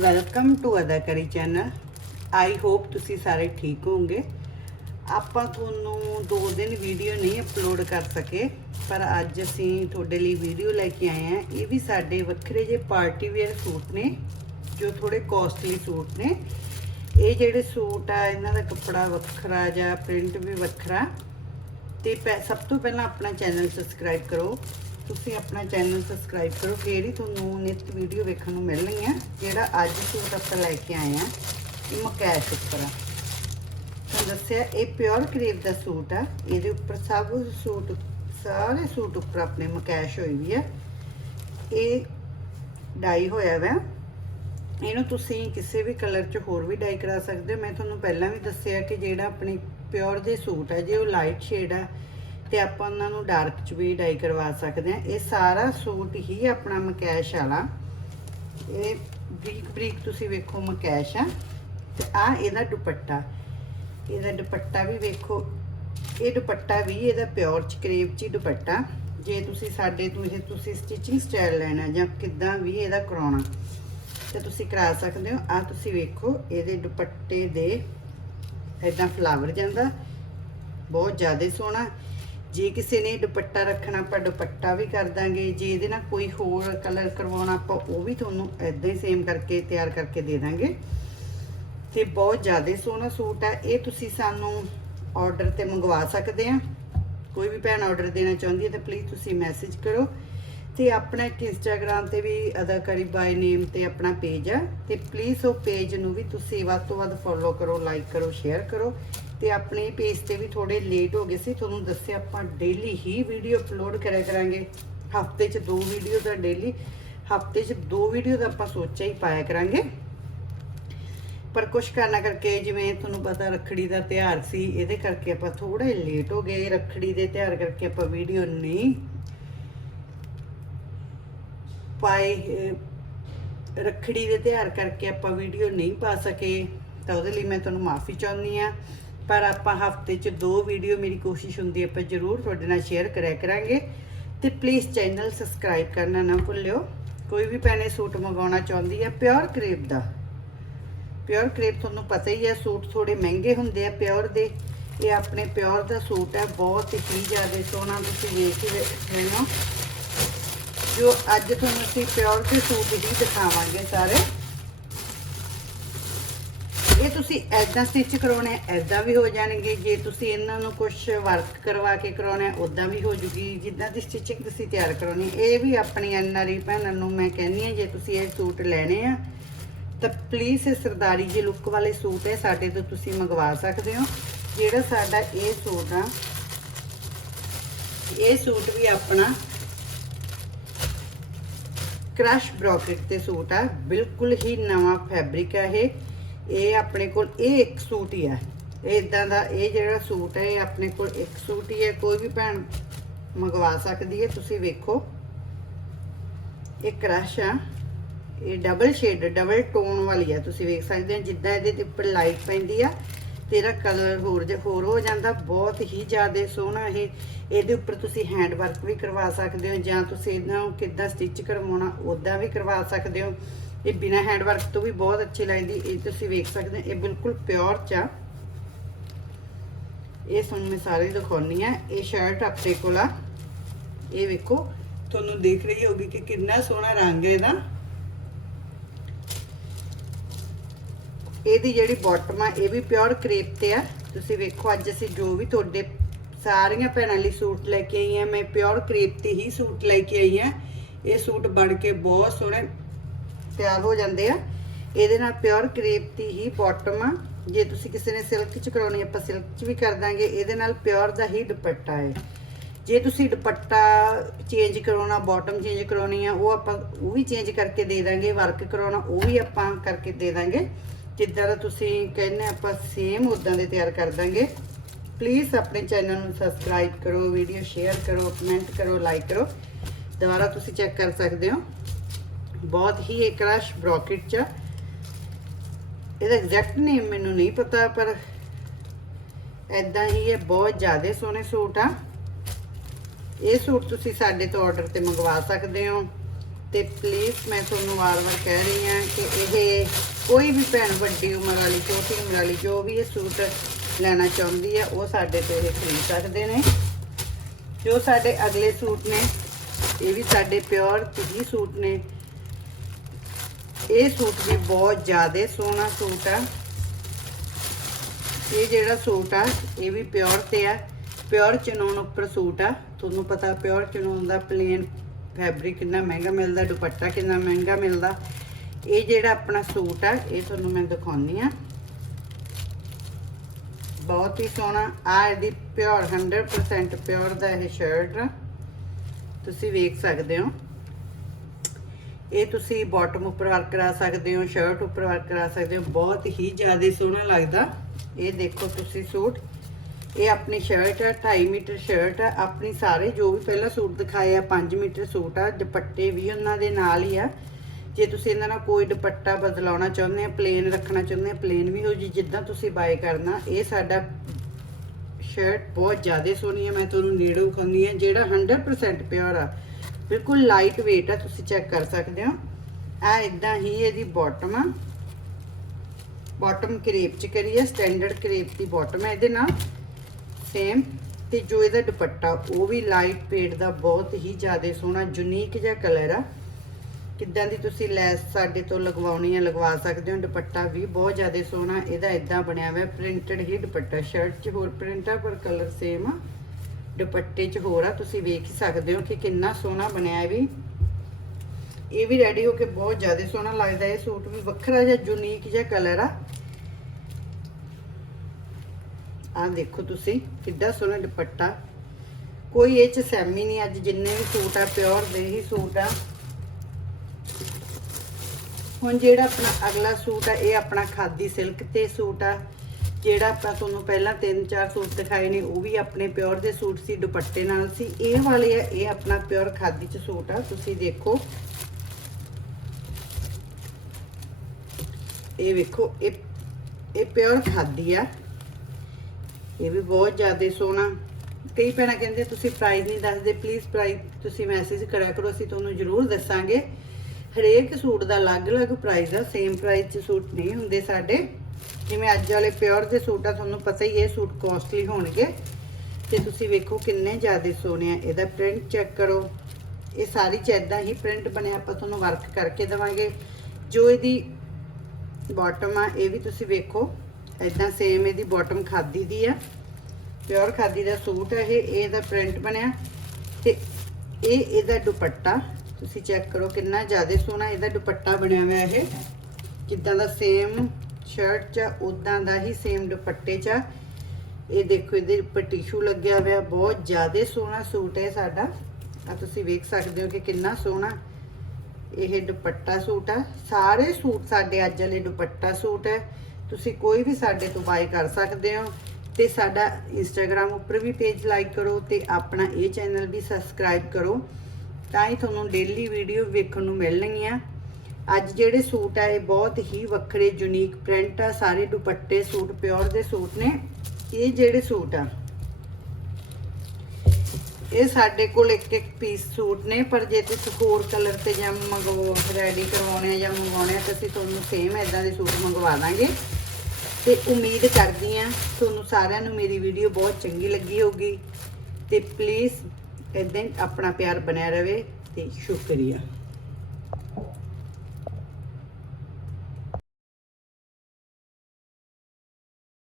Welcome to Adakari channel I hope ਤੁਸੀਂ ਸਾਰੇ ਠੀਕ ਹੋਵੋਗੇ। ਆਪਾਂ ਤੁਹਾਨੂੰ ਦੋ ਦਿਨ ਵੀਡੀਓ ਨਹੀਂ ਅਪਲੋਡ ਕਰ ਸਕੇ, ਪਰ ਅੱਜ ਅਸੀਂ ਤੁਹਾਡੇ ਲਈ ਵੀਡੀਓ ਲੈ ਕੇ ਆਏ ਹਾਂ। ਇਹ ਵੀ ਸਾਡੇ ਵੱਖਰੇ ਜਿਹੇ ਪਾਰਟੀ ਵੇਅਰ ਸੂਟ ਨੇ, ਜੋ ਥੋੜੇ ਕਾਸਟਲੀ ਸੂਟ ਨੇ। ਇਹ ਜਿਹੜੇ ਸੂਟ ਆ, ਇਹਨਾਂ ਦਾ ਕੱਪੜਾ ਵੱਖਰਾ ਜਾਂ ਪ੍ਰਿੰਟ ਵੀ ਵੱਖਰਾ। ਤੇ ਪੈ- ਸਭ ਤੋਂ ਪਹਿਲਾਂ ਆਪਣਾ ਚੈਨਲ ਸਬਸਕ੍ਰਾਈਬ ਕਰੋ। ਤੁਸੀਂ ਆਪਣਾ ਚੈਨਲ ਸਬਸਕ੍ਰਾਈਬ ਕਰੋ, ਫੇਰ ਤੁਹਾਨੂੰ ਨਿਤ ਵੀਡੀਓ ਵੇਖਣ ਨੂੰ ਮਿਲਣੀ ਮਿਲਣਗੀਆਂ ਜਿਹੜਾ ਅੱਜ ਸੂਟ ਆਪਾਂ ਲੈ ਕੇ ਆਏ ਆ, ਇਹ ਮਕੈਸ਼ ਉੱਪਰ ਆ। ਤੁਹਾਨੂੰ ਦੱਸਿਆ, ਇਹ ਪਿਓਰ ਕਰੇਪ ਦਾ ਸੂਟ ਆ, ਇਹਦੇ ਉੱਪਰ ਸਭ ਸੂਟ, ਸਾਰੇ ਸੂਟ ਉੱਪਰ ਆਪਣੇ ਮਕੈਸ਼ ਹੋਈ ਵੀ ਆ। ਇਹ ਡਾਈ ਹੋਇਆ ਵਾ। ਇਹਨੂੰ ਤੁਸੀਂ ਕਿਸੇ ਵੀ ਕਲਰ 'ਚ ਹੋਰ ਵੀ ਡਾਈ ਕਰਾ ਸਕਦੇ ਹੋ। ਮੈਂ ਤੁਹਾਨੂੰ ਪਹਿਲਾਂ ਵੀ ਦੱਸਿਆ ਕਿ ਜਿਹੜਾ ਆਪਣੇ ਪਿਓਰ ਦੇ ਸੂਟ ਹੈ ਜੇ ਉਹ ਲਾਈਟ ਸ਼ੇਡ ਆ ਤੇ ਆਪਾਂ ਉਹਨਾਂ ਨੂੰ ਡਾਰਕ 'ਚ ਵੀ ਡਾਈ ਕਰਵਾ ਸਕਦੇ ਆ ਇਹ ਸਾਰਾ ਸੂਟ ਹੀ ਆਪਣਾ ਮਕੈਸ਼ ਵਾਲਾ। ਇਹ ਬਰੀਕ ਬਰੀਕ ਤੁਸੀਂ ਵੇਖੋ ਮਕੈਸ਼ ਆ। ਤੇ ਆ ਇਹਦਾ ਦੁਪੱਟਾ। ਇਹਦਾ ਦੁਪੱਟਾ ਵੀ ਵੇਖੋ। ਇਹ ਦੁਪੱਟਾ ਵੀ ਇਹਦਾ ਪਿਓਰ ਚ ਕਰੇਪ ਚ ਹੀ ਦੁਪੱਟਾ। ਜੇ ਤੁਸੀਂ ਸਾਡੇ ਤੋਂ ਇਹ ਤੁਸੀਂ ਸਟਿਚਿੰਗ ਸਟਾਈਲ ਲੈਣਾ ਜਾਂ ਕਿੱਦਾਂ ਵੀ ਇਹਦਾ ਕਰਾਉਣਾ, ਤੇ ਤੁਸੀਂ ਕਰਾ ਸਕਦੇ ਹੋ। ਆ ਤੁਸੀਂ ਵੇਖੋ, ਇਹਦੇ ਦੁਪੱਟੇ ਦੇ ਇਦਾਂ ਫਲਾਵਰ ਜਾਂਦਾ। ਬਹੁਤ ਜ਼ਿਆਦਾ ਸੋਹਣਾ। ਜੇ ਕਿਸੇ ਨੇ ਦੁਪੱਟਾ ਰੱਖਣਾ, ਆਪਾਂ ਦੁਪੱਟਾ ਵੀ ਕਰ ਦਾਂਗੇ। ਜੇ ਇਹਦੇ ਨਾਲ ਕੋਈ ਹੋਰ ਕਲਰ ਕਰਵਾਉਣਾ, ਆਪਾਂ ਉਹ ਵੀ ਤੁਹਾਨੂੰ ਇਦਾਂ ਹੀ ਸੇਮ ਕਰਕੇ, ਤਿਆਰ ਕਰਕੇ ਦੇ ਦਾਂਗੇ। ਤੇ ਬਹੁਤ ਜ਼ਿਆਦਾ ਸੋਹਣਾ ਸੂਟ ਹੈ। ਇਹ ਤੁਸੀਂ ਸਾਨੂੰ ਆਰਡਰ ਤੇ ਮੰਗਵਾ ਸਕਦੇ ਆ। ਕੋਈ ਵੀ ਭੈਣ ਆਰਡਰ ਦੇਣਾ ਚਾਹੁੰਦੀ ਹੈ ਤਾਂ ਪਲੀਜ਼ ਤੁਸੀਂ ਮੈਸੇਜ ਕਰੋ। ਤੇ ਆਪਣਾ ਇੱਕ ਇੰਸਟਾਗ੍ਰam ਤੇ ਵੀ ਅਦਾਕਾਰੀ ਬਾਈ ਨੇਮ ਤੇ ਆਪਣਾ ਪੇਜ ਆ ਤੇ ਪਲੀਜ਼ ਉਹ ਪੇਜ ਨੂੰ ਵੀ ਤੁਸੀਂ ਵੱਧ ਤੋਂ ਵੱਧ ਫੋਲੋ ਕਰੋ ਲਾਈਕ ਕਰੋ ਸ਼ੇਅਰ ਕਰੋ। ਤੇ ਆਪਣੇ ਪੇਜ ਤੇ ਵੀ ਥੋੜੇ ਲੇਟ ਹੋ ਗਏ ਸੀ। ਤੁਹਾਨੂੰ ਦੱਸਿਆ ਆਪਾਂ ਡੇਲੀ ਹੀ ਵੀਡੀਓ ਅਪਲੋਡ ਕਰਿਆ ਕਰਾਂਗੇ। ਹਫ਼ਤੇ 'ਚ ਦੋ ਵੀਡੀਓ ਦਾ ਡੇਲੀ ਹਫ਼ਤੇ 'ਚ ਦੋ ਵੀਡੀਓ ਦਾ ਆਪਾਂ ਸੋਚਿਆ ਹੀ ਪਾਇਆ ਕਰਾਂਗੇ। ਪਰ ਕੁਛ ਕਾਰਨਾਂ ਕਰਕੇ ਜਿਵੇਂ ਤੁਹਾਨੂੰ ਪਤਾ ਰੱਖੜੀ ਦਾ ਤਿਉਹਾਰ ਸੀ ਇਹਦੇ ਕਰਕੇ ਆਪਾਂ ਥੋੜੇ ਲੇਟ ਹੋ ਗਏ। ਰੱਖੜੀ ਦੇ ਤਿਉਹਾਰ ਕਰਕੇ ਆਪਾਂ ਵੀਡੀਓ ਨਹੀਂ ਪਾਏ ਅਹ, ਰੱਖੜੀ ਦੇ ਤਿਉਹਾਰ ਕਰਕੇ ਆਪਾਂ ਵੀਡੀਓ ਨਹੀਂ ਪਾ ਸਕੇ। ਤਾਂ ਉਹਦੇ ਲਈ ਮੈਂ ਤੁਹਾਨੂੰ ਮਾਫੀ ਚਾਹੁੰਦੀ ਆ ਪਰ ਆਪਾਂ ਹਫ਼ਤੇ 'ਚ ਦੋ ਵੀਡੀਓ ਮੇਰੀ ਕੋਸ਼ਿਸ਼ ਹੁੰਦੀ ਹੈ, ਆਪਾਂ ਜ਼ਰੂਰ ਤੁਹਾਡੇ ਨਾਲ ਸ਼ੇਅਰ ਕਰਿਆ ਕਰਾਂਗੇ। ਤੇ ਪਲੀਜ਼ ਚੈਨਲ ਸਬਸਕ੍ਰਾਈਬ ਕਰਨਾ ਨਾ ਭੁੱਲਿਓ। ਕੋਈ ਵੀ ਭੈਣੇ ਸੂਟ ਮੰਗਾਉਣਾ ਚਾਹੁੰਦੀ ਹੈ ਪਿਓਰ ਕਰੇਪ ਦਾ। ਪਿਓਰ ਕਰੇਪ ਤੁਹਾਨੂੰ ਪਤਾ ਹੀ ਹੈ, ਸੂਟ ਥੋੜੇ ਮਹਿੰਗੇ ਹੁੰਦੇ ਆ ਪਿਓਰ ਦੇ। ਇਹ ਆਪਣੇ ਪਿਓਰ ਦਾ ਸੂਟ ਹੈ, ਬਹੁਤ ਹੀ ਜ਼ਿਆਦਾ ਸੋਹਣਾ ਤੁਸੀਂ ਵੇਖ ਕੇ ਰਹੇ ਜੋ ਅੱਜ ਤੁਹਾਨੂੰ ਅਸੀਂ ਪਿਓਰ ਦੇ ਸੂਟ ਹੀ ਦਿਖਾਵਾਂਗੇ ਸਾਰੇ। ਤੁਸੀਂ ਐਦਾਂ ਸਟਿਚ ਕਰਾਉਣੇ ਐਦਾਂ ਵੀ ਹੋ ਜਾਣਗੇ। ਜੇ ਤੁਸੀਂ ਇਹਨਾਂ ਨੂੰ ਕੁਝ ਵਰਕ ਕਰਵਾ ਕੇ ਕਰਾਉਣਾ ਉਦਾਂ ਵੀ ਹੋ ਜੂਗੀ। ਜਿੱਦਾਂ ਦੀ ਸਟਿਚਿੰਗ ਤੁਸੀਂ ਤਿਆਰ ਕਰਾਉਣੀ, ਇਹ ਵੀ ਆਪਣੀ ਐਨਆਰਈ ਭੈਣਾਂ ਨੂੰ ਮੈਂ ਕਹਿੰਦੀ ਹਾਂ, ਜੇ ਤੁਸੀਂ ਇਹ ਸੂਟ ਲੈਣੇ ਆ, ਤਾਂ ਪਲੀਜ਼ ਇਹ ਸਰਦਾਰੀ ਜੀ ਲੁੱਕ ਵਾਲੇ ਸੂਟ ਹੈ ਸਾਡੇ ਤੋਂ ਤੁਸੀਂ ਮੰਗਵਾ ਸਕਦੇ ਹੋ। ਜਿਹੜਾ ਸਾਡਾ ਇਹ ਸੂਟ ਆ, ਇਹ ਸੂਟ ਵੀ ਆਪਣਾ ਕ੍ਰਸ਼ ਬ੍ਰੋਕੇਟ ਤੇ ਸੂਟ ਆ। ਬਿਲਕੁਲ ਹੀ ਨਵਾਂ ਫੈਬਰਿਕ ਆ ਇਹ। ਇਹ ਆਪਣੇ ਕੋਲ, ਇਹ ਇੱਕ ਸੂਟ ਹੀ ਆ। ਇਹ ਇਦਾਂ ਦਾ, ਇਹ ਜਿਹੜਾ ਸੂਟ ਹੈ, ਇਹ ਆਪਣੇ ਕੋਲ ਇੱਕ ਸੂਟ ਹੀ ਹੈ। ਕੋਈ ਵੀ ਭੈਣ ਮੰਗਵਾ ਸਕਦੀ ਹੈ, ਤੁਸੀਂ ਵੇਖੋ। ਇਹ ਕ੍ਰਸ਼ ਆ। ਇਹ ਡਬਲ ਸ਼ੇਡ ਡਬਲ ਟੋਨ ਵਾਲੀ ਆ, ਤੁਸੀਂ ਵੇਖ ਸਕਦੇ ਹੋ। ਜਿੱਦਾਂ ਇਹਦੇ ਉੱਪਰ ਲਾਈਟ ਪੈਂਦੀ ਆ, ਤੇਰਾ ਕਲਰ ਹੋਰ ਜੇ, ਹੋਰ ਹੋ ਜਾਂਦਾ। ਬਹੁਤ ਹੀ ਜ਼ਿਆਦਾ ਸੋਹਣਾ ਇਹ। ਇਹਦੇ ਉੱਪਰ ਤੁਸੀਂ ਹੈਂਡ ਵਰਕ ਵੀ ਕਰਵਾ ਸਕਦੇ ਹੋ, ਜਾਂ ਤੁਸੀਂ ਇਹਨਾਂ ਨੂੰ ਕਿੱਦਾਂ ਸਟਿਚ ਕਰਵਾਉਣਾ ਉਦਾਂ ਵੀ ਕਰਵਾ ਸਕਦੇ ਹੋ। ਇਹ ਬਿਨਾ ਹੈਂਡ ਵਰਕ ਤੋਂ ਵੀ ਬਹੁਤ ਅੱਛੀ ਲੱਗਦੀ, ਇਹ ਤੁਸੀਂ ਵੇਖ ਸਕਦੇ ਹੋ, ਇਹ ਬਿਲਕੁਲ ਪਿਓਰ ਚ। ਆ ਇਹ ਤੁਹਾਨੂੰ ਮੈਂ ਸਾਰੇ ਦਿਖਾਉਣੀ ਆ, ਇਹ ਸ਼ਰਟ ਆਪਣੇ ਕੋਲ ਆ। ਇਹ ਵੇਖੋ, ਤੁਹਾਨੂੰ ਦੇਖ ਰਹੀ ਹੋਗੀ ਕਿ ਕਿੰਨਾ ਸੋਹਣਾ ਰੰਗ ਹੈ ਇਹਦਾ। ਇਹਦੀ ਜਿਹੜੀ ਬਾਟਮ ਆ, ਇਹ ਵੀ ਪਿਓਰ ਕਰੇਪ ਤੇ ਆ। ਤੁਸੀਂ ਵੇਖੋ, ਅੱਜ ਅਸੀਂ ਜੋ ਵੀ ਤੁਹਾਡੇ ਸਾਰੀਆਂ ਭੈਣਾਂ ਲਈ ਸੂਟ ਲੈ ਕੇ ਆਈ ਆ ਮੈਂ ਪਿਓਰ ਕਰੇਪ ਤੇ ਹੀ ਸੂਟ ਲੈ ਕੇ ਆਈ ਆ। ਇਹ ਸੂਟ ਬਣ ਕੇ ਬਹੁਤ ਸੋਹਣੇ ਤਿਆਰ ਹੋ ਜਾਂਦੇ ਆ। ਇਹਦੇ ਨਾਲ ਪਿਓਰ ਕਰੇਪ ਦੀ ਹੀ ਬਾਟਮ ਆ। ਜੇ ਤੁਸੀਂ ਕਿਸੇ ਨੇ ਸਿਲਕ ਚ ਕਰਾਉਣੀ ਆਪਾਂ ਸਿਲਕ ਚ ਵੀ ਕਰ ਦਾਂਗੇ। ਇਹਦੇ ਨਾਲ ਪਿਓਰ ਦਾ ਹੀ ਦੁਪੱਟਾ ਹੈ ਜੇ ਤੁਸੀਂ ਦੁਪੱਟਾ ਚੇਂਜ ਕਰਾਉਣਾ ਬਾਟਮ ਚੇਂਜ ਕਰਾਉਣੀ ਆ, ਉਹ ਆਪਾਂ ਉਹ ਵੀ ਚੇਂਜ ਕਰਕੇ ਦੇ ਦਾਂਗੇ ਵਰਕ ਕਰਾਉਣਾ, ਉਹ ਵੀ ਆਪਾਂ ਕਰਕੇ ਦੇ ਦਾਂਗੇ। ਜਿੱਦਾਂ ਦਾ ਤੁਸੀਂ ਕਹਿੰਦੇ ਆਪਾਂ ਸੇਮ ਉਦਾਂ ਦੇ ਤਿਆਰ ਕਰ ਦਾਂਗੇ। ਪਲੀਜ਼ ਆਪਣੇ ਚੈਨਲ ਨੂੰ ਸਬਸਕ੍ਰਾਈਬ ਕਰੋ ਵੀਡੀਓ ਸ਼ੇਅਰ ਕਰੋ ਕਮੈਂਟ ਕਰੋ ਲਾਈਕ ਕਰੋ। ਦੁਬਾਰਾ ਤੁਸੀਂ ਚੈੱਕ ਕਰ ਸਕਦੇ ਹੋ। ਬਹੁਤ ਹੀ ਇਹ ਕ੍ਰਸ਼ ਬ੍ਰੋਕੇਟ ਚ ਇਹਦਾ ਐਗਜ਼ੈਕਟ ਨੇਮ ਮੈਨੂੰ ਨਹੀਂ ਪਤਾ, ਪਰ ਐਦਾਂ ਹੀ ਇਹ ਬਹੁਤ ਜ਼ਿਆਦਾ ਸੋਹਣੇ ਸੂਟ ਆ। ਇਹ ਸੂਟ ਤੁਸੀਂ ਸਾਡੇ ਤੋਂ ਆਰਡਰ ਤੇ ਮੰਗਵਾ ਸਕਦੇ ਹੋ। ਤੇ ਪਲੀਜ਼ ਮੈਂ ਤੁਹਾਨੂੰ ਵਾਰ-ਵਾਰ ਕਹਿ ਰਹੀ ਹਾਂ ਕਿ ਇਹ ਕੋਈ ਵੀ ਭੈਣ ਵੱਡੀ ਉਮਰ ਵਾਲੀ, ਛੋਟੀ ਉਮਰ ਵਾਲੀ ਜੋ ਵੀ ਇਹ ਸੂਟ ਲੈਣਾ ਚਾਹੁੰਦੀ ਹੈ ਉਹ ਸਾਡੇ ਤੋਂ ਇਹ ਖਰੀਦ ਸਕਦੇ ਨੇ। ਜੋ ਸਾਡੇ ਅਗਲੇ ਸੂਟ ਨੇ, ਇਹ ਵੀ ਸਾਡੇ ਪਿਓਰ ਤਿੱਜੀ ਸੂਟ ਨੇ। ਇਹ ਸੂਟ ਵੀ ਬਹੁਤ ਜ਼ਿਆਦਾ ਸੋਹਣਾ ਸੂਟ ਆ। ਇਹ ਜਿਹੜਾ ਸੂਟ ਆ, ਇਹ ਵੀ ਪਿਓਰ ਤੇ ਆ। ਪਿਓਰ ਚਨੋਨ ਉੱਪਰ ਸੂਟ ਆ। ਤੁਹਾਨੂੰ ਪਤਾ ਪਿਓਰ ਚਨੋਨ ਦਾ ਪਲੇਨ ਫੈਬਰਿਕ ਕਿੰਨਾ ਮਹਿੰਗਾ ਮਿਲਦਾ, ਦੁਪੱਟਾ ਕਿੰਨਾ ਮਹਿੰਗਾ ਮਿਲਦਾ। ਇਹ ਜਿਹੜਾ ਆਪਣਾ ਸੂਟ ਆ, ਇਹ ਤੁਹਾਨੂੰ ਮੈਂ ਦਿਖਾਉਣੀ ਆ। ਬਹੁਤ ਹੀ ਸੋਹਣਾ। ਆ ਇਹਦੀ ਪਿਓਰ 100% ਪਿਓਰ ਦਾ ਇਹ ਸ਼ਰਟ ਆ। ਤੁਸੀਂ ਵੇਖ ਸਕਦੇ ਹੋ। ਇਹ ਤੁਸੀਂ ਬਾਟਮ ਉੱਪਰ ਵਰਕ ਕਰਾ ਸਕਦੇ ਹੋ ਸ਼ਰਟ ਉੱਪਰ ਵਰਕ ਕਰਾ ਸਕਦੇ ਹੋ, ਬਹੁਤ ਹੀ ਜ਼ਿਆਦਾ ਸੋਹਣਾ ਲੱਗਦਾ। ਇਹ ਦੇਖੋ ਤੁਸੀਂ ਸੂਟ। ਇਹ ਆਪਣੀ ਸ਼ਰਟ ਹੈ 2.5 ਮੀਟਰ ਸ਼ਰਟ ਹੈ ਆਪਣੀ ਸਾਰੇ ਜੋ ਵੀ ਪਹਿਲਾਂ ਸੂਟ ਦਿਖਾਏ ਆ 5 ਮੀਟਰ ਸੂਟ ਆ। ਦੁਪੱਟੇ ਵੀ ਉਹਨਾਂ ਦੇ ਨਾਲ ਹੀ ਆ। ਜੇ ਤੁਸੀਂ ਇਹਨਾਂ ਨਾਲ ਕੋਈ ਦੁਪੱਟਾ ਬਦਲਾਉਣਾ ਚਾਹੁੰਦੇ ਆ ਪਲੇਨ ਰੱਖਣਾ ਚਾਹੁੰਦੇ ਆ ਪਲੇਨ ਵੀ ਹੋ ਜੀ, ਜਿੱਦਾਂ ਤੁਸੀਂ ਬਾਏ ਕਰਨਾ, ਇਹ ਸਾਡਾ ਸ਼ਰਟ ਬਹੁਤ ਜ਼ਿਆਦਾ ਸੋਹਣੀ ਹੈ ਮੈਂ ਤੁਹਾਨੂੰ ਨੇੜੋਂ ਵਿਖਾਉਂਦੀ ਹਾਂ, ਜਿਹੜਾ 100% ਪਿਓਰ ਆ। ਬਿਲਕੁਲ ਲਾਈਟ weight ਆ, ਤੁਸੀਂ ਚੈੱਕ ਕਰ ਸਕਦੇ ਹੋ। ਆ ਇਦਾਂ ਹੀ ਇਹਦੀ ਬਾਟਮ ਆ। ਬਾਟਮ ਕਰੇਪ ਚ ਕਰੀ ਕਰੀਏ ਸਟੈਂਡਰਡ ਕਰੇਪ ਦੀ ਬਾਟਮ ਹੈ ਇਹਦੇ ਨਾਲ। ਸੇਮ ਤੇ ਜੋ ਇਹਦਾ ਦੁਪੱਟਾ, ਉਹ ਵੀ ਲਾਈਟ weight ਦਾ ਬਹੁਤ ਹੀ ਜ਼ਿਆਦਾ ਸੋਹਣਾ ਯੂਨੀਕ ਜਿਹਾ ਕਲਰ ਆ। ਕਿੱਦਾਂ ਦੀ ਤੁਸੀਂ ਲੈਸ ਸਾਡੇ ਤੋਂ ਲਗਵਾਉਣੀ ਹੈ ਲਗਵਾ ਸਕਦੇ ਹੋ। ਦੁਪੱਟਾ ਵੀ ਬਹੁਤ ਜ਼ਿਆਦਾ ਸੋਹਣਾ, ਇਹਦਾ ਇਦਾਂ ਬਣਿਆ ਹੋਇਆ ਪ੍ਰਿੰਟਡ ਹੀ ਦੁਪੱਟਾ ਸ਼ਰਟ 'ਚ ਹੋਰ ਪ੍ਰਿੰਟ ਆ, ਪਰ ਕਲਰ ਸੇਮ ਆ। ਦੁਪੱਟੇ 'ਚ ਹੋਰ ਆ, ਤੁਸੀਂ ਵੇਖ ਹੀ ਸਕਦੇ ਹੋ ਕਿ ਕਿੰਨਾ ਸੋਹਣਾ ਬਣਿਆ ਹੈ ਵੀ। ਇਹ ਵੀ ਰੈਡੀ ਹੋ ਕੇ ਬਹੁਤ ਜ਼ਿਆਦਾ ਸੋਹਣਾ ਲੱਗਦਾ ਇਹ ਸੂਟ ਵੀ ਵੱਖਰਾ ਜਿਹਾ ਯੂਨੀਕ ਜਿਹਾ ਕਲਰ ਆ। ਆ ਦੇਖੋ ਤੁਸੀਂ, ਕਿੱਡਾ ਸੋਹਣਾ ਦੁਪੱਟਾ। ਕੋਈ ਇਹ ਚ ਸੈਮੀ ਨਹੀਂ, ਅੱਜ ਜਿੰਨੇ ਵੀ ਸੂਟ ਆ ਪਿਓਰ ਦੇ ਹੀ ਸੂਟ ਆ। ਹੁਣ ਜਿਹੜਾ ਆਪਣਾ ਅਗਲਾ ਸੂਟ ਆ, ਇਹ ਆਪਣਾ ਖਾਦੀ ਸਿਲਕ ਤੇ ਸੂਟ ਆ। ਜਿਹੜਾ ਆਪਾਂ ਤੁਹਾਨੂੰ ਪਹਿਲਾਂ ਤਿੰਨ ਚਾਰ ਸੂਟ ਦਿਖਾਏ ਨੇ, ਉਹ ਵੀ ਆਪਣੇ ਪਿਓਰ ਦੇ ਸੂਟ ਸੀ, ਦੁਪੱਟੇ ਨਾਲ ਸੀ। ਇਹ ਵਾਲੇ ਆ, ਇਹ ਆਪਣਾ ਪਿਓਰ ਖਾਦੀ ਚ ਸੂਟ ਆ, ਤੁਸੀਂ ਦੇਖੋ। ਇਹ ਵੇਖੋ, ਇਹ ਇਹ ਪਿਓਰ ਖਾਦੀ ਆ। ਇਹ ਵੀ ਬਹੁਤ ਜ਼ਿਆਦਾ ਸੋਹਣਾ। ਕਈ ਭੈਣਾਂ ਕਹਿੰਦੇ, ਤੁਸੀਂ ਪ੍ਰਾਈਸ ਨਹੀਂ ਦੱਸਦੇ ਪਲੀਜ਼ ਪ੍ਰਾਈਸ ਤੁਸੀਂ ਮੈਸੇਜ ਕਰਿਆ ਕਰੋ, ਅਸੀਂ ਤੁਹਾਨੂੰ ਜ਼ਰੂਰ ਦੱਸਾਂਗੇ। ਹਰੇਕ ਸੂਟ ਦਾ ਅਲੱਗ-ਅਲੱਗ ਪ੍ਰਾਈਸ ਆ ਸੇਮ ਪ੍ਰਾਈਸ 'ਚ ਸੂਟ ਨਹੀਂ ਹੁੰਦੇ ਸਾਡੇ। ਜਿਵੇਂ ਅੱਜ ਵਾਲੇ ਪਿਓਰ ਦੇ ਸੂਟ ਆ, ਤੁਹਾਨੂੰ ਪਤਾ ਹੀ ਇਹ ਸੂਟ ਕੋਸਟਲੀ ਹੋਣਗੇ। ਤੇ ਤੁਸੀਂ ਵੇਖੋ ਕਿੰਨੇ ਜ਼ਿਆਦਾ ਸੋਹਣੇ ਆ, ਇਹਦਾ ਪ੍ਰਿੰਟ ਚੈੱਕ ਕਰੋ। ਇਹ ਸਾਰੀ ਚ ਏਦਾਂ ਹੀ ਪ੍ਰਿੰਟ ਬਣਿਆ, ਆਪਾਂ ਤੁਹਾਨੂੰ ਵਰਕ ਕਰਕੇ ਦਵਾਂਗੇ। ਜੋ ਇਹਦੀ ਬਾਟਮ ਆ, ਇਹ ਵੀ ਤੁਸੀਂ ਵੇਖੋ ਇਦਾਂ ਸੇਮ ਇਹਦੀ ਬਾਟਮ ਖਾਦੀ ਦੀ ਆ। ਪਿਓਰ ਖਾਦੀ ਦਾ ਸੂਟ ਹੈ ਇਹ ਇਹਦਾ ਪ੍ਰਿੰਟ ਬਣਿਆ। ਤੇ ਇਹ ਇਹਦਾ ਦੁਪੱਟਾ, ਤੁਸੀਂ ਚੈੱਕ ਕਰੋ ਕਿੰਨਾ ਜ਼ਿਆਦਾ ਸੋਹਣਾ ਇਹਦਾ ਦੁਪੱਟਾ ਬਣਿਆ ਹੋਇਆ ਇਹ। ਜਿੱਦਾਂ ਦਾ ਸੇਮ ਸ਼ਰਟ 'ਚ ਉਦਾਂ ਦਾ ਹੀ ਸੇਮ ਦੁਪੱਟੇ 'ਚ। ਆ। ਇਹ ਦੇਖੋ, ਇਹਦੇ ਉੱਪਰ ਟਿਸ਼ੂ ਲੱਗਿਆ ਹੋਇਆ, ਬਹੁਤ ਜ਼ਿਆਦਾ ਸੋਹਣਾ ਸੂਟ ਹੈ ਸਾਡਾ। ਆ ਤੁਸੀਂ ਵੇਖ ਸਕਦੇ ਹੋ ਕਿ ਕਿੰਨਾ ਸੋਹਣਾ ਇਹ ਦੁਪੱਟਾ ਸੂਟ ਆ ਸਾਰੇ ਸੂਟ ਸਾਡੇ ਅੱਜ ਵਾਲੇ ਦੁਪੱਟਾ ਸੂਟ ਹੈ। ਤੁਸੀਂ ਕੋਈ ਵੀ ਸਾਡੇ ਤੋਂ ਬਾਈ ਕਰ ਸਕਦੇ ਹੋ ਤੇ ਸਾਡਾ ਇੰਸਟਾਗ੍ਰam ਉੱਪਰ ਵੀ ਪੇਜ ਲਾਈਕ ਕਰੋ ਤੇ ਆਪਣਾ ਇਹ ਚੈਨਲ ਵੀ ਸਬਸਕ੍ਰਾਈਬ ਕਰੋ। ਤਾਂ ਹੀ ਤੁਹਾਨੂੰ ਡੇਲੀ ਵੀਡੀਓ ਵੇਖਣ ਨੂੰ ਮਿਲਣਗੀਆਂ। ਅੱਜ ਜਿਹੜੇ ਸੂਟ ਆ, ਇਹ ਬਹੁਤ ਹੀ ਵੱਖਰੇ ਯੂਨੀਕ ਪ੍ਰਿੰਟ ਆ, ਸਾਰੇ ਦੁਪੱਟੇ ਸੂਟ ਪਿਓਰ ਦੇ ਸੂਟ ਨੇ। ਇਹ ਜਿਹੜੇ ਸੂਟ ਆ, ਇਹ ਸਾਡੇ ਕੋਲ ਇੱਕ ਇੱਕ ਪੀਸ ਸੂਟ ਨੇ, ਪਰ ਜੇ ਤੁਸੀਂ ਹੋਰ ਕਲਰ ਤੇ ਜਾਂ ਮੰਗਵਾ ਰੈਡੀ ਕਰਵਾਉਣੇ ਆ ਜਾਂ ਮੰਗਵਾਉਣੇ ਆ, ਤਾਂ ਅਸੀਂ ਤੁਹਾਨੂੰ ਸੇਮ ਇਦਾਂ ਦੇ ਸੂਟ ਮੰਗਵਾ ਦਾਂਗੇ। ਤੇ ਉਮੀਦ ਕਰਦੀ ਆ ਤੁਹਾਨੂੰ ਸਾਰਿਆਂ ਨੂੰ ਮੇਰੀ ਵੀਡੀਓ ਬਹੁਤ ਚੰਗੀ ਲੱਗੀ ਹੋਗੀ ਤੇ ਪਲੀਜ਼ ਇਦਾਂ ਆਪਣਾ ਪਿਆਰ ਬਣਿਆ ਰਵੇ ਤੇ ਸ਼ੁਕਰੀਆ।